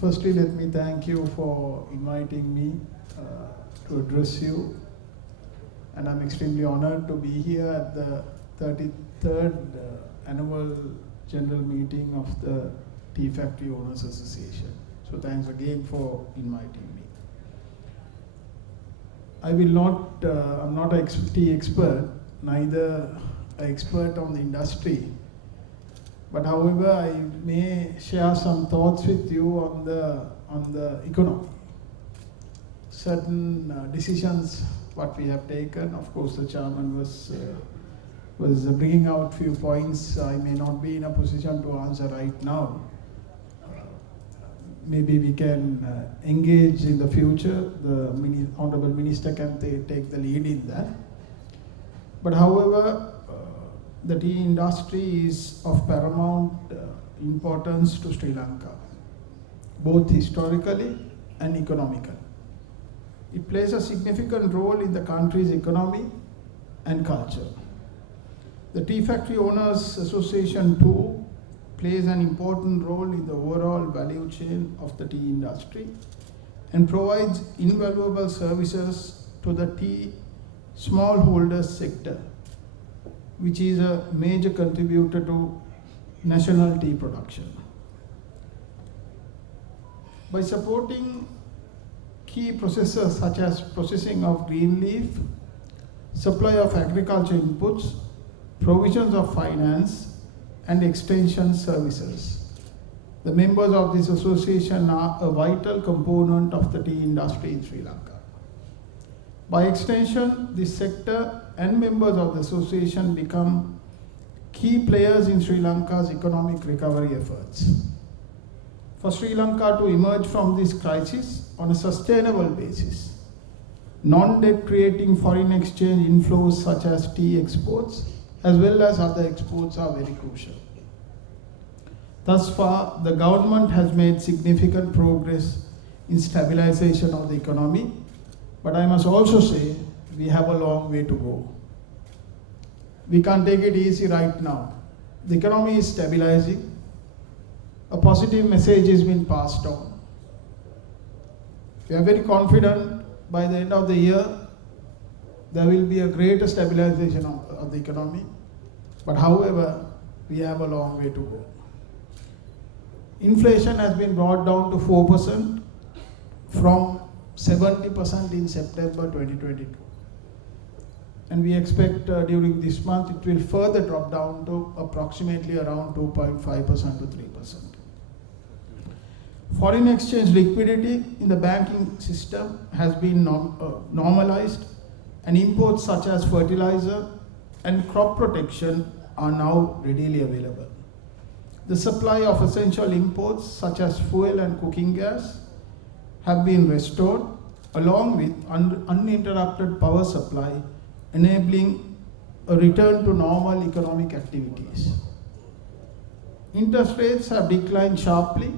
Firstly, let me thank you for inviting me to address you. And I'm extremely honored to be here at the 33rd annual general meeting of the Tea Factory Owners Association. So thanks again for inviting me. I'm not a tea expert, neither an expert on the industry. But however, I may share some thoughts with you on the economy. Certain decisions what we have taken. Of course, the chairman was bringing out few points. I may not be in a position to answer right now. Maybe we can engage in the future. The Honorable Minister can take the lead in that. But however, the tea industry is of paramount importance to Sri Lanka, both historically and economically. It plays a significant role in the country's economy and culture. The Tea Factory Owners Association too plays an important role in the overall value chain of the tea industry and provides invaluable services to the tea smallholders sector, which is a major contributor to national tea production. By supporting key processes such as processing of green leaf, supply of agriculture inputs, provisions of finance, and extension services, the members of this association are a vital component of the tea industry in Sri Lanka. By extension, this sector and members of the association become key players in Sri Lanka's economic recovery efforts. For Sri Lanka to emerge from this crisis on a sustainable basis, non-debt creating foreign exchange inflows such as tea exports as well as other exports are very crucial. Thus far, the government has made significant progress in stabilization of the economy, but I must also say we have a long way to go. We can't take it easy right now. The economy is stabilizing. A positive message has been passed on. We are very confident by the end of the year there will be a greater stabilization of the economy. But however, we have a long way to go. Inflation has been brought down to 4% from 70% in September 2022. And we expect during this month it will further drop down to approximately around 2.5% to 3%. Foreign exchange liquidity in the banking system has been normalized, and imports such as fertilizer and crop protection are now readily available. The supply of essential imports such as fuel and cooking gas have been restored, along with uninterrupted power supply, enabling a return to normal economic activities. Interest rates have declined sharply.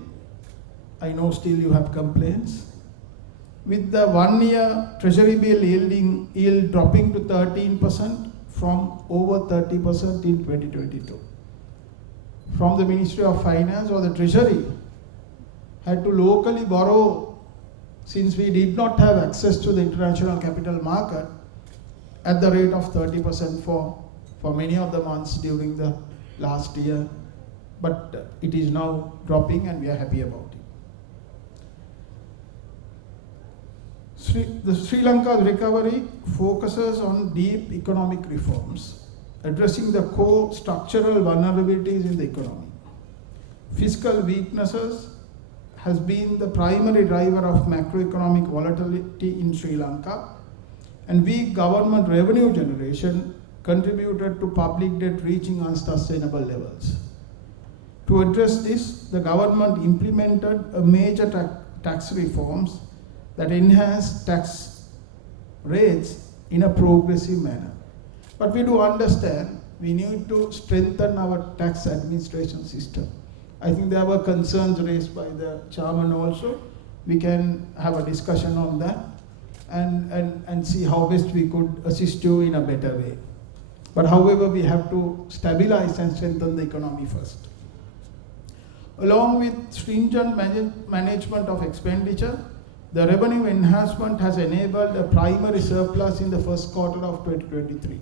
I know still you have complaints. With the 1-year treasury bill yield dropping to 13% from over 30% in 2022. From the Ministry of Finance or the Treasury had to locally borrow, since we did not have access to the international capital market, at the rate of 30% for many of the months during the last year. But it is now dropping and we are happy about it. The Sri Lanka's recovery focuses on deep economic reforms, addressing the core structural vulnerabilities in the economy. Fiscal weaknesses has been the primary driver of macroeconomic volatility in Sri Lanka, and weak government revenue generation contributed to public debt reaching unsustainable levels. To address this, the government implemented a major tax reforms that enhance tax rates in a progressive manner. But we do understand we need to strengthen our tax administration system. I think there were concerns raised by the chairman also. We can have a discussion on that and see how best we could assist you in a better way. But however, we have to stabilize and strengthen the economy first. Along with stringent management of expenditure, the revenue enhancement has enabled a primary surplus in the first quarter of 2023.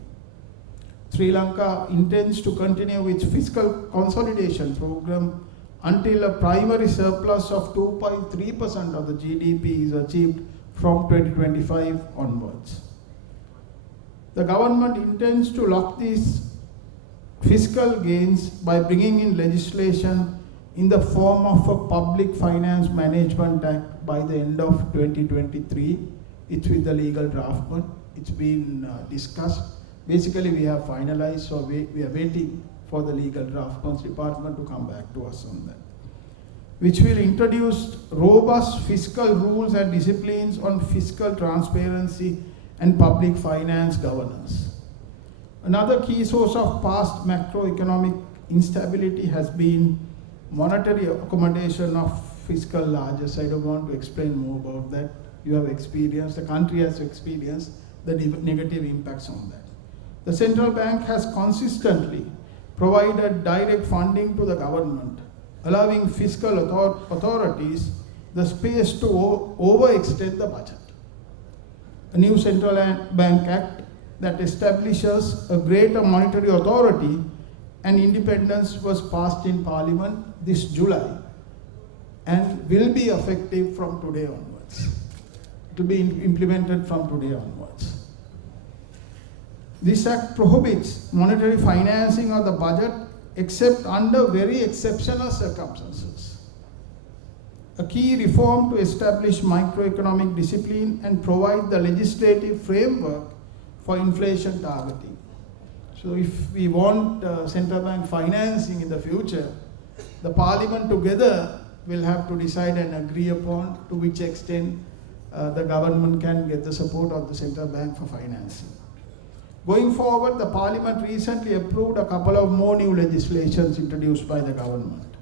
Sri Lanka intends to continue its fiscal consolidation program until a primary surplus of 2.3% of the GDP is achieved from 2025 onwards. The government intends to lock these fiscal gains by bringing in legislation in the form of a Public Finance Management Act by the end of 2023. It's with the legal draftment. It's been discussed. Basically, we have finalized, so we are waiting for the legal draftment department to come back to us on that, which will introduce robust fiscal rules and disciplines on fiscal transparency and public finance governance. Another key source of past macroeconomic instability has been monetary accommodation of fiscal largesse. I don't want to explain more about that. You have experienced, the country has experienced the negative impacts on that. The central bank has consistently provided direct funding to the government, allowing fiscal authorities the space to overextend the budget. A new central bank act that establishes a greater monetary authority and independence was passed in Parliament this July and will be effective from today onwards. It will be implemented from today onwards. This act prohibits monetary financing of the budget except under very exceptional circumstances. A key reform to establish microeconomic discipline and provide the legislative framework for inflation targeting. So if we want central bank financing in the future, the Parliament together will have to decide and agree upon to which extent the government can get the support of the central bank for financing. Going forward, the Parliament recently approved a couple of more new legislations introduced by the government,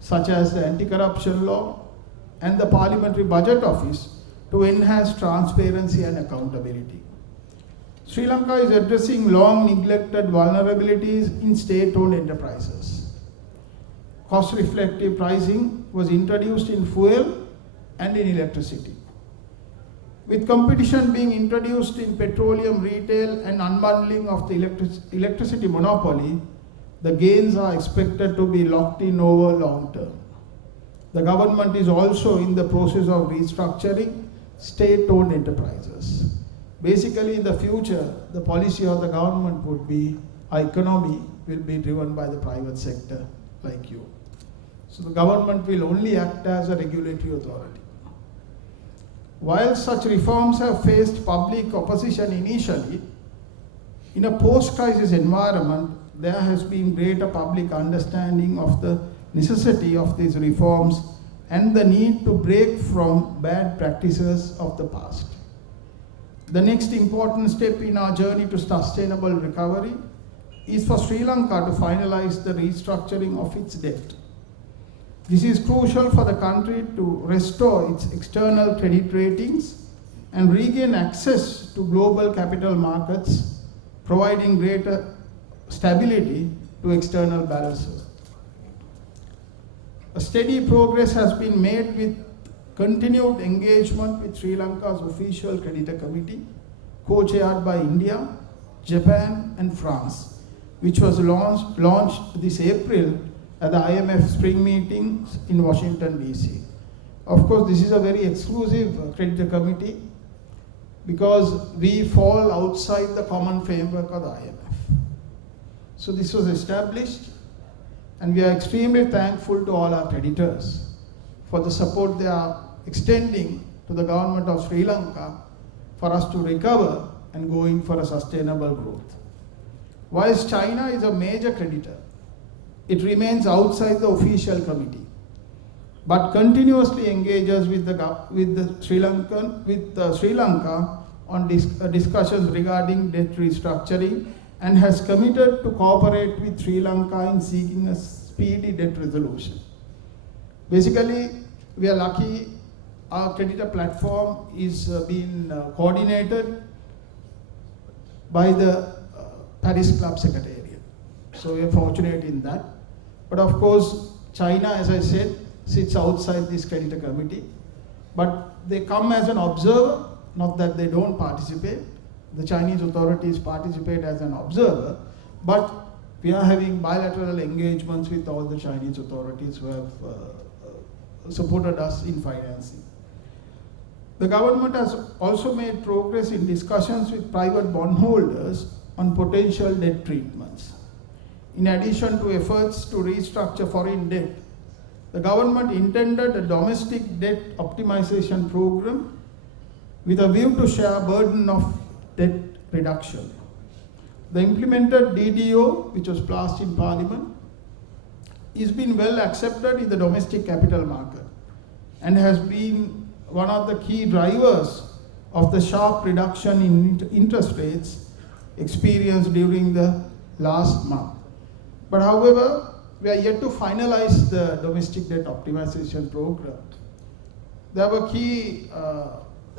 such as the anti-corruption law and the Parliamentary Budget Office to enhance transparency and accountability. Sri Lanka is addressing long neglected vulnerabilities in state-owned enterprises. Cost-reflective pricing was introduced in fuel and in electricity. With competition being introduced in petroleum retail and unbundling of the electricity monopoly, the gains are expected to be locked in over long term. The government is also in the process of restructuring state-owned enterprises. Basically, in the future, the policy of the government would be our economy will be driven by the private sector like you. So the government will only act as a regulatory authority. While such reforms have faced public opposition initially, in a post-crisis environment, there has been greater public understanding of the necessity of these reforms and the need to break from bad practices of the past. The next important step in our journey to sustainable recovery is for Sri Lanka to finalize the restructuring of its debt. This is crucial for the country to restore its external credit ratings and regain access to global capital markets, providing greater stability to external balances. A steady progress has been made with continued engagement with Sri Lanka's official creditor committee, co-chaired by India, Japan and France, which was launched this April at the IMF spring meetings in Washington, D.C. Of course, this is a very exclusive creditor committee because we fall outside the common framework of the IMF. So this was established, and we are extremely thankful to all our creditors for the support they are extending to the government of Sri Lanka for us to recover and go in for a sustainable growth. Whilst China is a major creditor, it remains outside the official committee, but continuously engages with Sri Lanka on discussions regarding debt restructuring and has committed to cooperate with Sri Lanka in seeking a speedy debt resolution. Basically, we are lucky our creditor platform is being coordinated by the Paris Club Secretariat. So we are fortunate in that. But of course, China, as I said, sits outside this creditor committee, but they come as an observer, not that they don't participate. The Chinese authorities participate as an observer, but we are having bilateral engagements with all the Chinese authorities who have supported us in financing. The government has also made progress in discussions with private bondholders on potential debt treatments. In addition to efforts to restructure foreign debt, the government intended a domestic debt optimization program with a view to share burden of debt reduction. The implemented DDO, which was passed in Parliament, is been well accepted in the domestic capital market and has been one of the key drivers of the sharp reduction in interest rates experienced during the last month. But however, we are yet to finalize the domestic debt optimization program. There were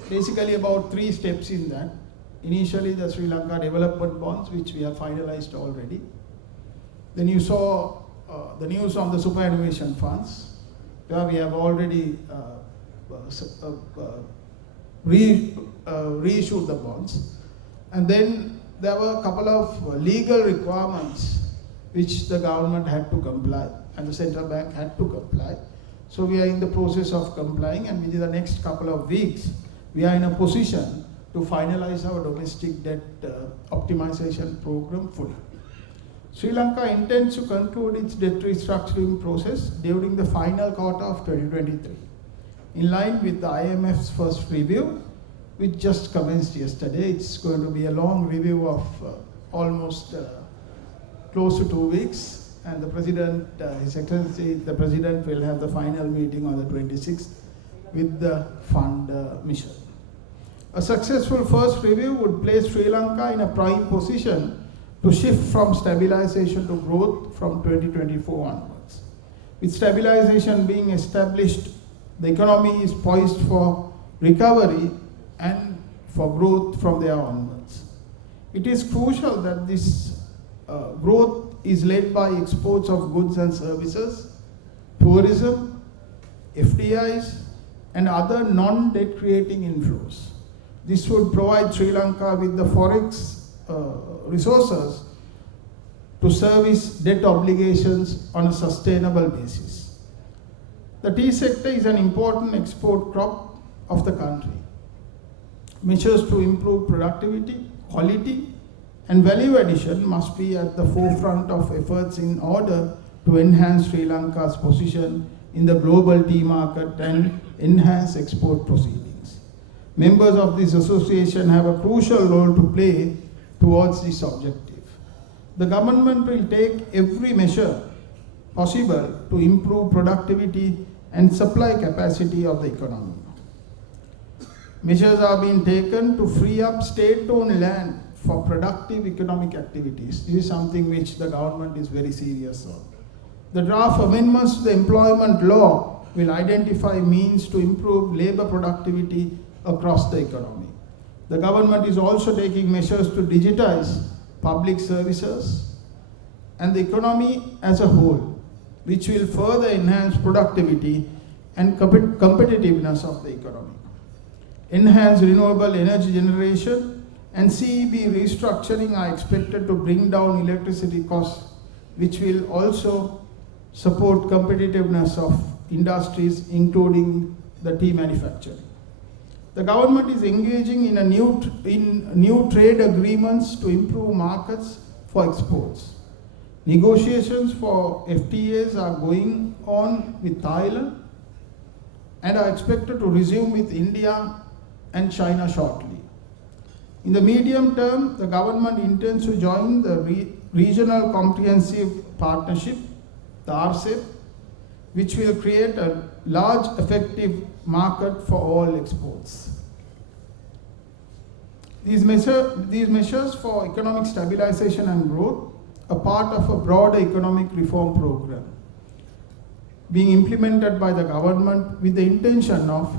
basically about 3 steps in that. Initially, the Sri Lanka development bonds, which we have finalized already. Then you saw the news on the superannuation funds, where we have already reissued the bonds. And then there were a couple of legal requirements which the government had to comply and the central bank had to comply. So we are in the process of complying, and within the next couple of weeks, we are in a position to finalize our domestic debt optimization program fully. Sri Lanka intends to conclude its debt restructuring process during the final quarter of 2023, in line with the IMF's first review, which just commenced yesterday. It's going to be a long review of almost close to 2 weeks, and the President, His Excellency, the President will have the final meeting on the 26th with the fund mission. A successful first review would place Sri Lanka in a prime position to shift from stabilization to growth from 2024 onwards. With stabilization being established, the economy is poised for recovery and for growth from there onwards. It is crucial that this growth is led by exports of goods and services, tourism, FDIs, and other non-debt creating inflows. This would provide Sri Lanka with the forex resources to service debt obligations on a sustainable basis. The tea sector is an important export crop of the country. Measures to improve productivity, quality, and value addition must be at the forefront of efforts in order to enhance Sri Lanka's position in the global tea market and enhance export proceedings. Members of this association have a crucial role to play towards this objective. The government will take every measure possible to improve productivity and supply capacity of the economy. Measures are being taken to free up state-owned land for productive economic activities. This is something which the government is very serious on. The draft amendments to the employment law will identify means to improve labor productivity across the economy. The government is also taking measures to digitize public services and the economy as a whole, which will further enhance productivity and competitiveness of the economy. Enhanced renewable energy generation and CEB restructuring are expected to bring down electricity costs, which will also support competitiveness of industries, including the tea manufacturing. The government is engaging in new trade agreements to improve markets for exports. Negotiations for FTAs are going on with Thailand and are expected to resume with India and China shortly. In the medium term, the government intends to join the Regional Comprehensive Partnership, the RCEP, which will create a large effective market for all exports. These measures for economic stabilization and growth are part of a broader economic reform program being implemented by the government with the intention of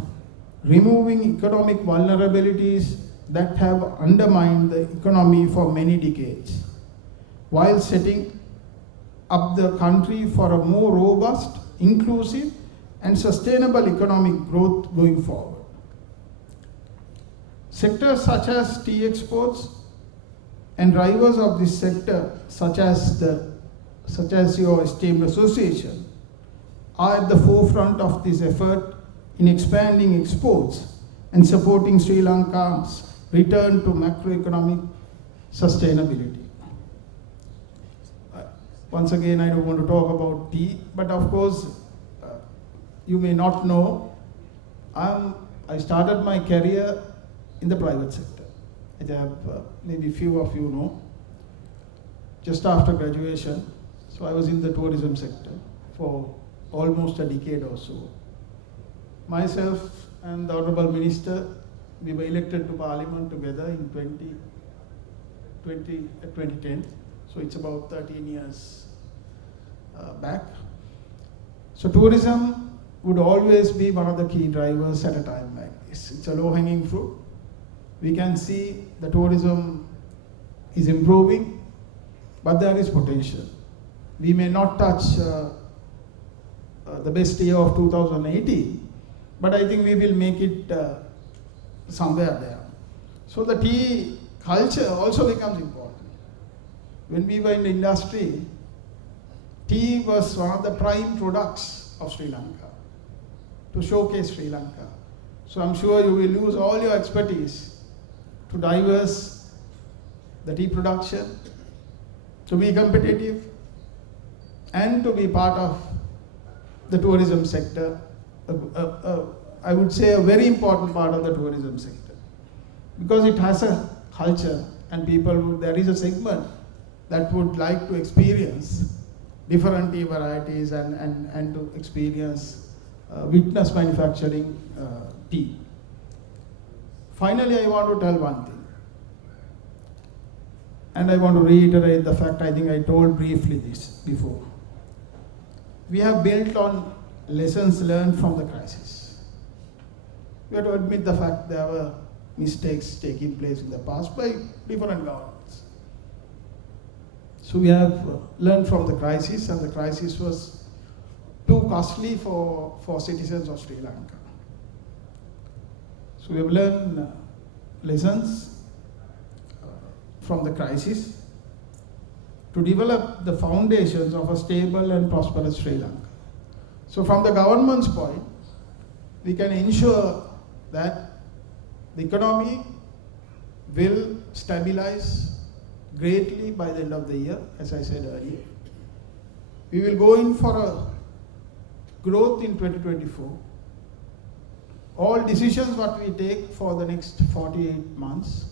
removing economic vulnerabilities that have undermined the economy for many decades, while setting up the country for a more robust inclusive and sustainable economic growth going forward. Sectors such as tea exports and drivers of this sector, such as your esteemed association, are at the forefront of this effort in expanding exports and supporting Sri Lanka's return to macroeconomic sustainability. Once again, I don't want to talk about tea, but of course, you may not know, I started my career in the private sector. I have maybe few of you know, just after graduation. So I was in the tourism sector for almost a decade or so. Myself and the Honorable Minister, we were elected to Parliament together in 2010. So it's about 13 years back. So tourism would always be one of the key drivers at a time like this. It's a low-hanging fruit. We can see the tourism is improving, but there is potential. We may not touch the best year of 2018, but I think we will make it somewhere there. So the tea culture also becomes important. When we were in the industry, tea was one of the prime products of Sri Lanka, to showcase Sri Lanka. So I'm sure you will use all your expertise to diverse the tea production, to be competitive, and to be part of the tourism sector. I would say a very important part of the tourism sector, because it has a culture and there is a segment that would like to experience different tea varieties and to experience, witness manufacturing tea. Finally, I want to tell one thing, and I want to reiterate the fact I think I told briefly this before. We have built on lessons learned from the crisis. We have to admit the fact there were mistakes taking place in the past by different governments. So we have learned from the crisis, and the crisis was too costly for citizens of Sri Lanka. So we have learned lessons from the crisis to develop the foundations of a stable and prosperous Sri Lanka. So from the government's point, we can ensure that the economy will stabilize greatly by the end of the year, as I said earlier. We will go in for a growth in 2024. All decisions what we take for the next 48 months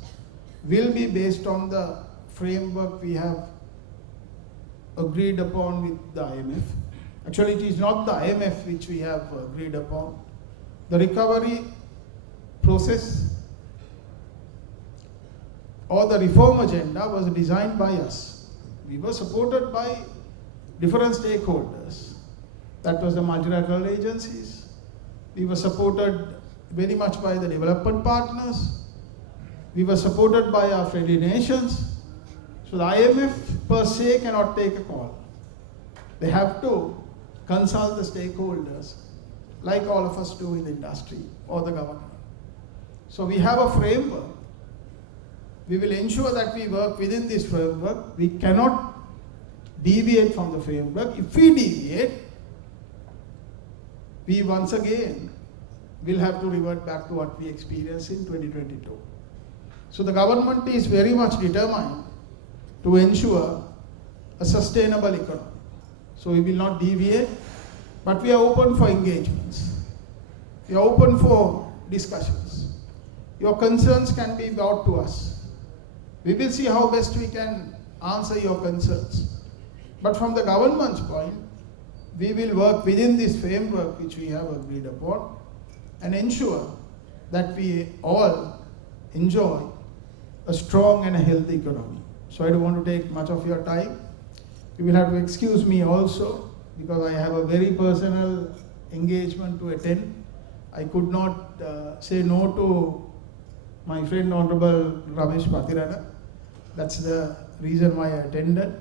will be based on the framework we have agreed upon with the IMF. Actually, it is not the IMF which we have agreed upon. The recovery process or the reform agenda was designed by us. We were supported by different stakeholders. That was the multilateral agencies. We were supported very much by the development partners. We were supported by our friendly nations. So the IMF per se cannot take a call. They have to consult the stakeholders, like all of us do in the industry or the government. So we have a framework. We will ensure that we work within this framework. We cannot deviate from the framework. If we deviate, we once again will have to revert back to what we experienced in 2022. So the government is very much determined to ensure a sustainable economy. So we will not deviate, but we are open for engagements. We are open for discussions. Your concerns can be brought to us. We will see how best we can answer your concerns. But from the government's point, we will work within this framework which we have agreed upon and ensure that we all enjoy a strong and a healthy economy. So I don't want to take much of your time. You will have to excuse me also, because I have a very personal engagement to attend. I could not say no to my friend Honorable Ramesh Patirana. That's the reason why I attended.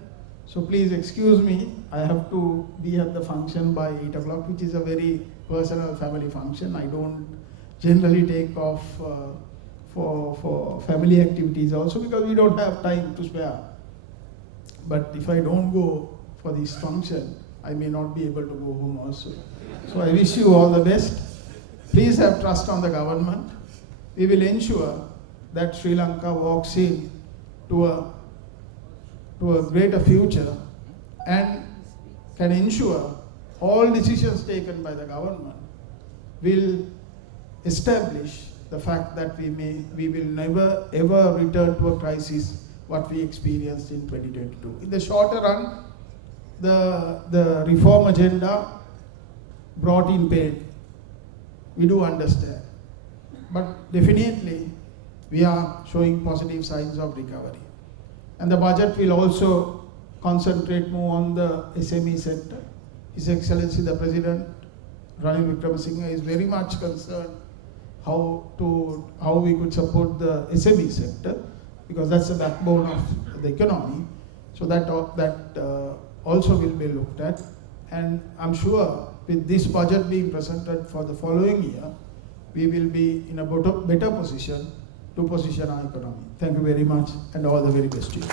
So please excuse me, I have to be at the function by 8 o'clock, which is a very personal family function. I don't generally take off for family activities also, because we don't have time to spare. But if I don't go for this function, I may not be able to go home also. So I wish you all the best. Please have trust on the government. We will ensure that Sri Lanka walks in to a greater future and can ensure all decisions taken by the government will establish the fact that we will never ever return to a crisis what we experienced in 2022. In the shorter run, the reform agenda brought in pain. We do understand. But definitely we are showing positive signs of recovery. And the budget will also concentrate more on the SME sector. His Excellency the President, Ranil Wickremesinghe, is very much concerned how we could support the SME sector, because that's the backbone of the economy. So that also will be looked at. And I'm sure with this budget being presented for the following year, we will be in a better position to position our economy. Thank you very much, and all the very best to you.